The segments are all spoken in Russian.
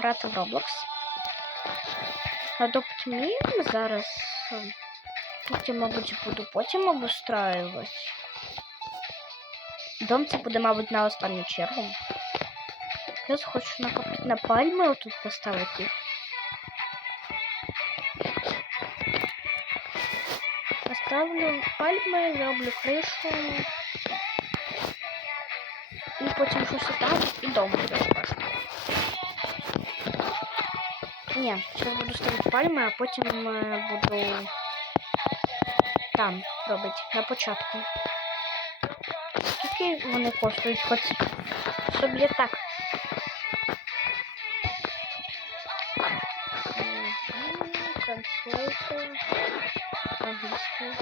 грати в Roblox. Adopt Me зараз. ем, Потім, мабуть, буду потім обустраювати. Дом це буде, мабуть, на останню чергу. Я хочу накопити на пальми отут поставити їх. Поставлю пальми, зроблю кришу. І потім щось там і дом буде скажу. Ні, зараз буду ставити пальми, а потім е, буду там робити на початку. Скільки вони коштують, хоч щоб я так. Мгм, Транслейтер. Англійською.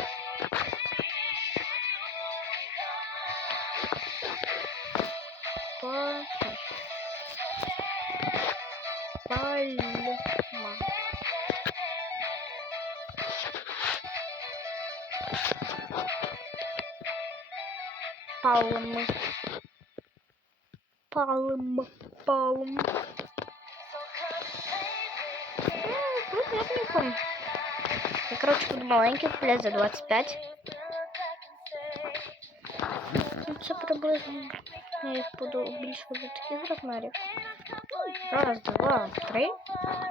Па- Пальма. Палм. Палм. Палм. Понятненько. Я, короче, буду маленький купляти за 25. Ну, Це приблизно. Я їх буду збільшувати до таких розмірів. Раз, два, три.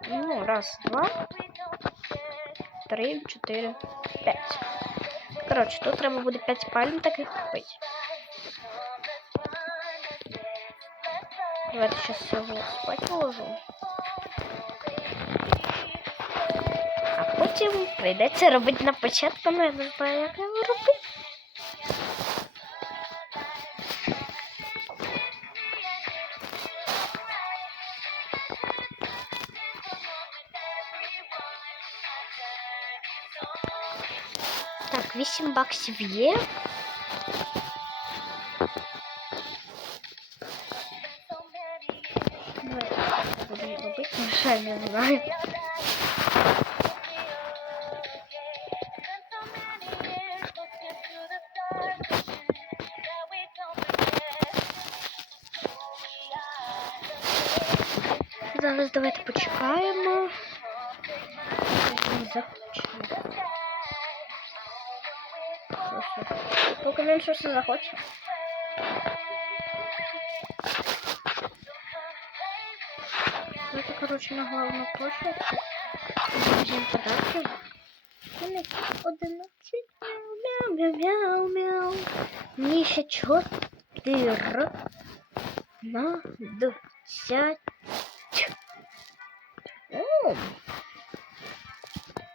Ну, раз, два, три, чотири, п'ять. Коротше, тут треба буде 5 пальм таких купити. Давайте сейчас всього спать уложу. А потім прийдеться робити на початку, ну я не знаю, як його робити. Так, 8 баксів є. Жаль, не знаю. Зараз давайте почекаємо. Не захоче. Слушай, Поки він щось захоче. Короче, на головну площадь. Візьмемо подарки. Вони 11. Мяу, мяу, мяу, мяу. Мені ще 4 на 10. О!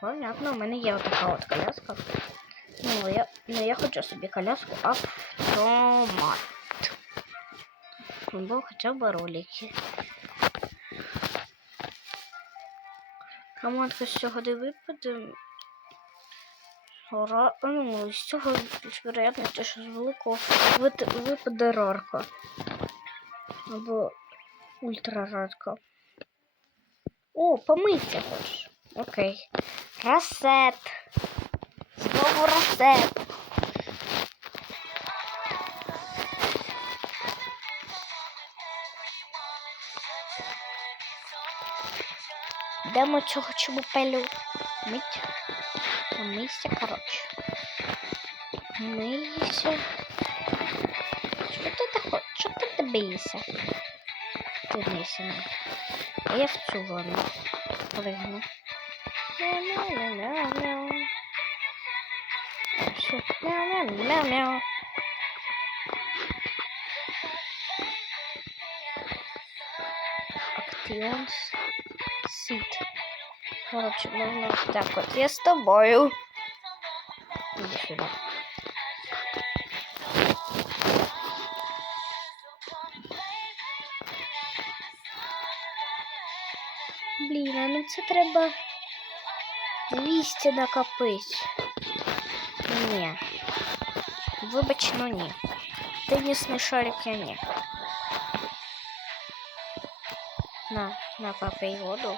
Понятно, у мене є отака от коляска. Ну, я, ну, я хочу собі коляску автомат. Або хоча б ролики. Командка з цього не випаде. Ра... Ну, з цього більш вероятності, що з великого випаде рарка. Або ультрарарка. О, помийся хочеш. Окей. Расет. Знову расет. Йдемо цього чубупелю мить. Помийся, коротше. Мийся. Що ти так хочеш? Що ти боїшся? Ти мийся. ну. А я в цю ванну пригну. Мяу-мяу-мяу-мяу. Мяу-мяу-мяу-мяу. Actions Seat. Короче, можно вот так вот. Я с тобою. Иди сюда. Блін, а ну це треба 200 накопити. Ні. Вибач, ну ні. Тенісний шарик я ні. На, на попей воду.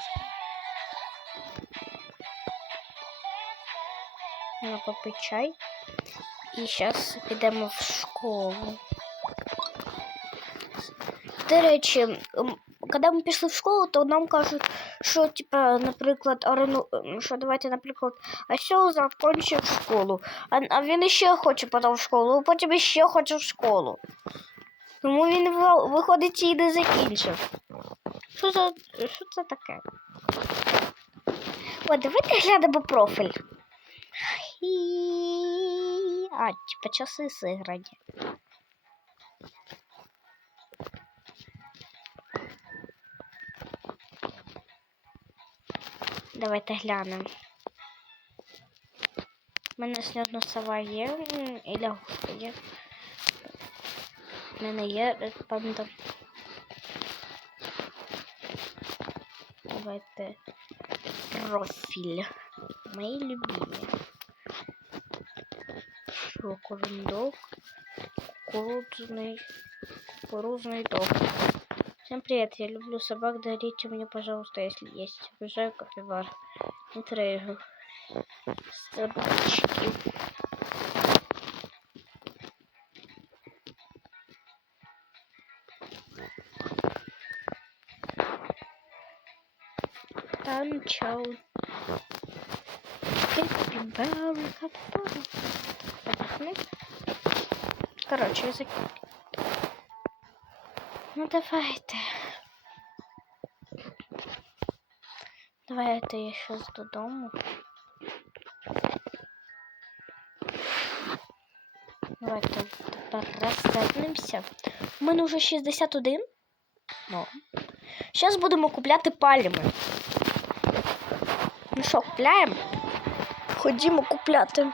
На попий чай. І зараз підемо в школу. До речі, м, коли ми пішли в школу, то нам кажуть, що, типа, наприклад, Арену, ем, що давайте, наприклад, Осел закончив школу, а, а він ще хоче потім в школу, а потім ще хоче в школу. Тому він ви- виходить і не закінчив. Що за що це таке? О, давайте глянемо профіль. І... А, типа часи зіграні. Давайте глянемо. У мене снятна сова є м, і лягушка є. У мене є е, панда. Давайте профіль. Мої любимі. Шокорундок. Кукурузный. Кукурузный дог. Всем привет, я люблю собак, дарите мне, пожалуйста, если есть. Обожаю капибар. Не трейжу. Собачки. Капибару. Понятно? Короче, язык. Ну давайте. Давайте я щось додому. Давайте тепер розсаднимося. У мене вже 61. Ну. Зараз будемо купляти пальми. Що, купляємо? Ходімо купляти.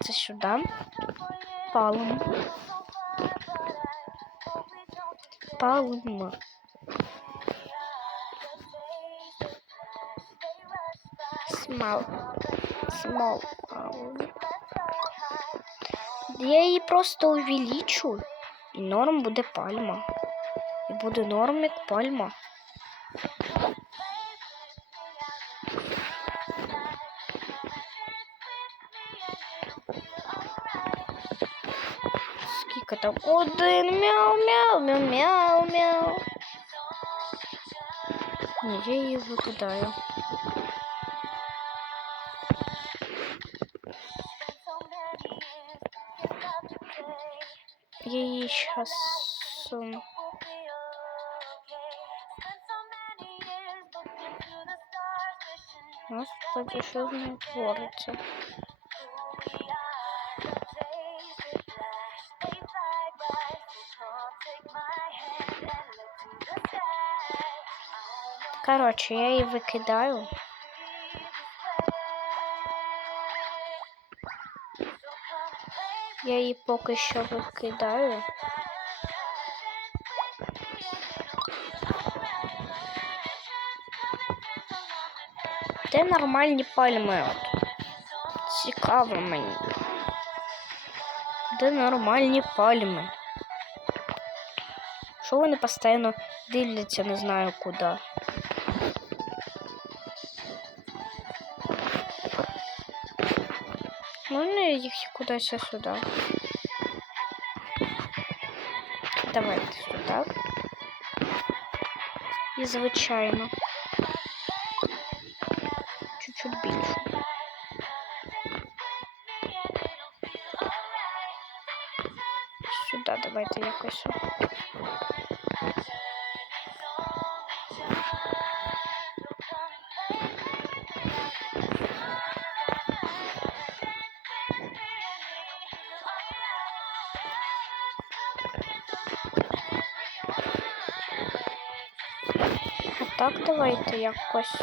Це сюди. Палм. Палм. Смал. Смал. Палм. Я її просто увеличу. І норм буде пальма. І буде норм як пальма. Скільки там? Один мяу, мяу, мяу, мяу, мяу. Ні, я її викидаю. її щас... ем, Господи, що з нею твориться? Короче, я її викидаю. Я її поки що викидаю. Де нормальні пальми? От? Цікаво мені. Де нормальні пальми? Що вони постійно дивляться, не знаю куди. Можна їх кудись сюди? Давайте сюди. І звичайно. Давайте якось. А так давайте якось.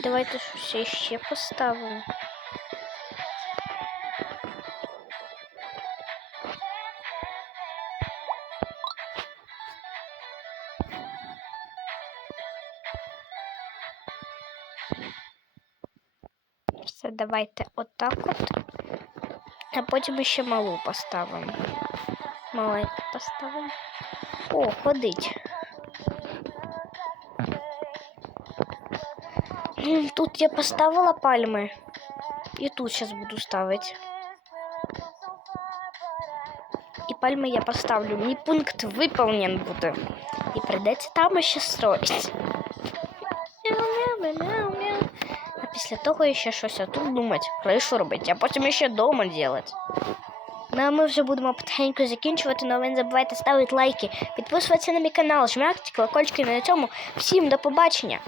Давайте щось ще поставимо. давайте отак от. А потім ще малу поставимо. Маленьку поставимо. О, ходить. М, Тут я поставила пальми. І тут зараз буду ставити. І пальми я поставлю. Мені пункт виповнен буде. І прийдеться там ще строїть. Після того ще щось отут думати, кришу робити, а потім ще дома робити. Ну а ми вже будемо потихеньку закінчувати, але ви не забувайте ставити лайки, підписуватися на мій канал, жмякти колокольчики на цьому. Всім до побачення!